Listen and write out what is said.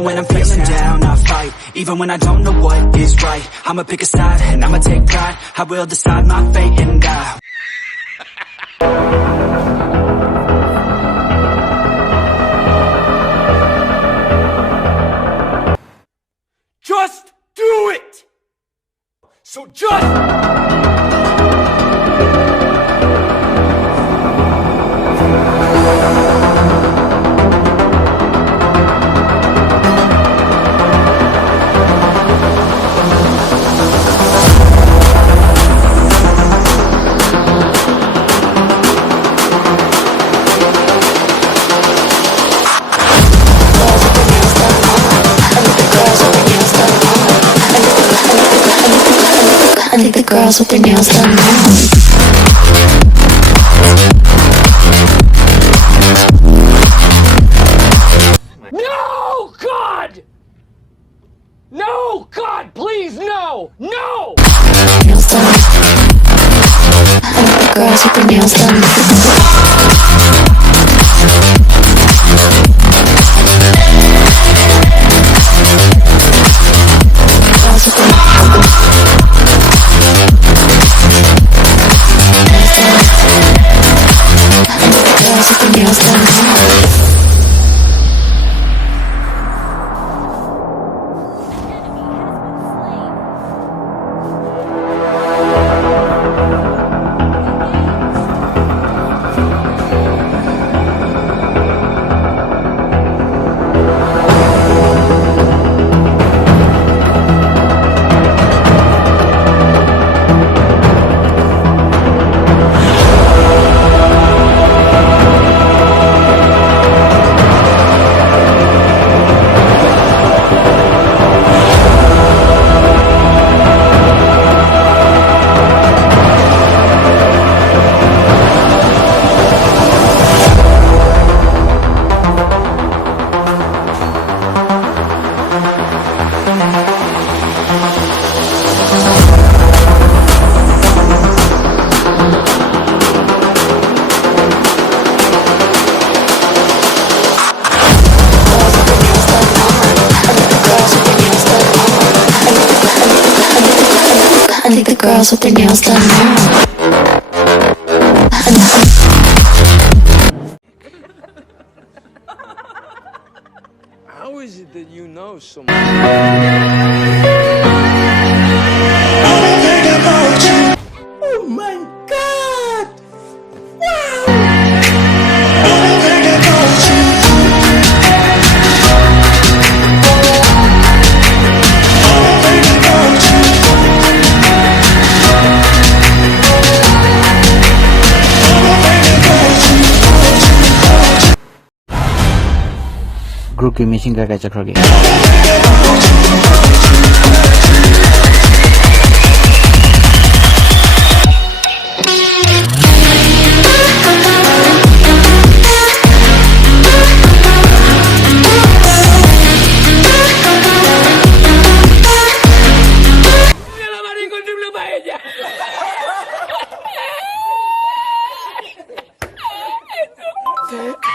Even when I'm feeling down, I fight. Even when I don't know what is right, I'ma pick a side and I'ma take pride. I will decide my fate and die. Just do it! So just... I think the girls with their nails done now. No, God! No, God, please, no! No! Nails done. I think the girls with their nails done. Girls with their nails done. I think the girls with their nails done now. How is it that you know so much? Oh my God! Group की meeting का कैसे करोगे? The